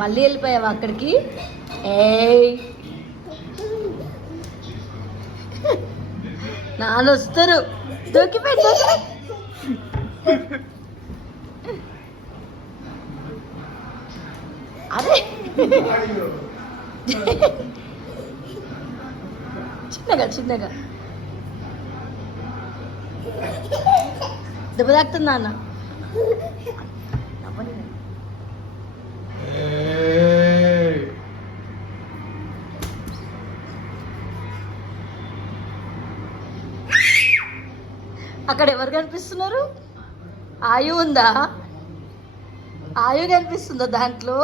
మళ్ళీ వెళ్ళిపోయావా అక్కడికి? ఏయ్ నాన్న వస్తారు. దొరికిపోయి అరే చిన్నగా చిన్నగా దెబ్బ తాకుతుంది నాన్న. అక్కడ ఎవరు కనిపిస్తున్నారు? ఆయు ఉందా? ఆయు కనిపిస్తుందా దాంట్లో?